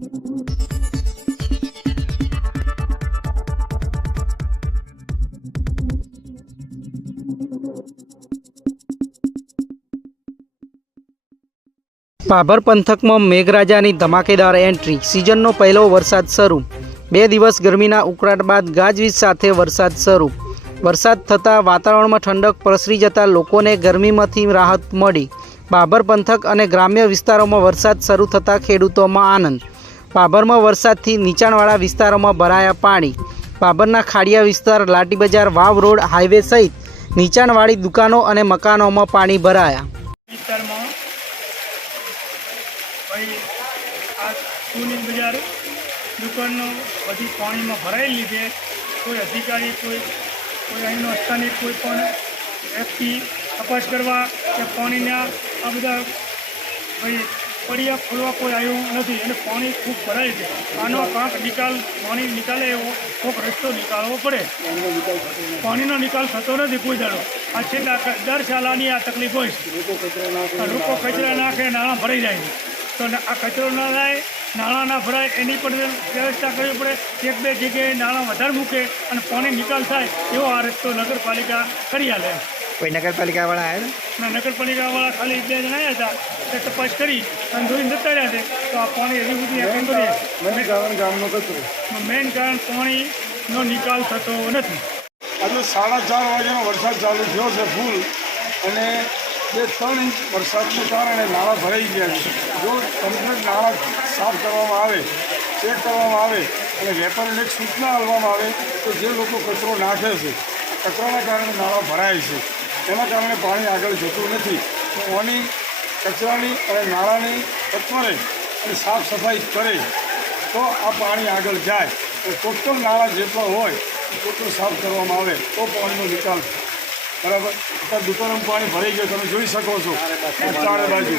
ભાભર પંથકમાં મેઘરાજાની ધમાકેદાર એન્ટ્રી. સિઝનનો પહેલો વરસાદ શરૂ. બે દિવસ ગરમીના ઉકળાટ બાદ ગાજવીજ સાથે વરસાદ શરૂ. વરસાદ થતાં વાતાવરણમાં ઠંડક પ્રસરી જતાં લોકોને ગરમીમાંથી રાહત મળી. ભાભર પંથક અને ગ્રામ્ય વિસ્તારોમાં વરસાદ શરૂ થતાં ખેડૂતોમાં આનંદ. ભાભરમાં વરસાદથી નીચાણવાળા વિસ્તારોમાં ભરાયા પાણી. પાભરના ખાડિયા વિસ્તાર લાટી બજાર વાવ રોડ, હાઈવે સહિત નીચાણવાળી દુકાનો અને મકાનોમાં પાણી ભરાયા. દુકાનનો બધી પાણીમાં ભરાઈ લીધે કોઈ અધિકારી, કોઈ કોઈ અહીંનો સ્થાનિક, કોઈ પણ વ્યક્તિ તપાસ કરવા કે પાણીના આ બધા ભાઈ પડિયા ખોલવા કોઈ આવ્યું નથી. અને પાણી ખૂબ ભરાય છે. આનો કાંક નિકાલ, પાણી નિકાલે એવો કોઈક રસ્તો નીકાળવો પડે. પાણીનો નિકાલ થતો નથી કોઈ દાડો. આ છેલ્લા દર શાલાની આ તકલીફ હોય લોકો કચરા નાખે, નાણાં ભરાઈ જાય તો આ કચરો ના થાય નાણાં ના ભરાય, એની પણ વ્યવસ્થા કરવી પડે. એક બે જગ્યાએ નાણાં વધારે મૂકે અને પાણી નિકાલ થાય એવો આ રસ્તો નગરપાલિકા કરી આલે કોઈ નગરપાલિકાવાળા આવ્યા અને નગરપાલિકાવાળા ખાલી બે જણ આવ્યા હતા. તે તપાસ કરી અને જોઈને જતા રહ્યા છે. તો આ પાણી એવી બધી મને કારણ ગામનો કચરો. મેઇન કારણ પાણીનો નિકાલ થતો નથી. આજે સાડા ચાર વાગ્યાનો વરસાદ ચાલુ થયો છે ફૂલ. અને બે ત્રણ ઇંચ વરસાદને કારણે નાળા ભરાઈ ગયા છે. જો કમ્પ્લીટ નાળા સાફ કરવામાં આવે ચેક કરવામાં આવે અને વેપારીને એક સૂચના આપવામાં આવે તો જે લોકો કચરો નાખે છે કચરાના કારણે નાળા ભરાય છે. એના કારણે પાણી આગળ જતું નથી. તો ઓની કચરાની અને નાળાની તત્વરે અને સાફ સફાઈ કરે તો આ પાણી આગળ જાય. અને ટોટલ નાળા જેટલા હોય એ ટોટલ સાફ કરવામાં આવે તો પાણીનો નિકાલ. બરાબર? દુકાનોમાં પાણી ભરાઈ ગયું, તમે જોઈ શકો છો. ચારે બાજુ.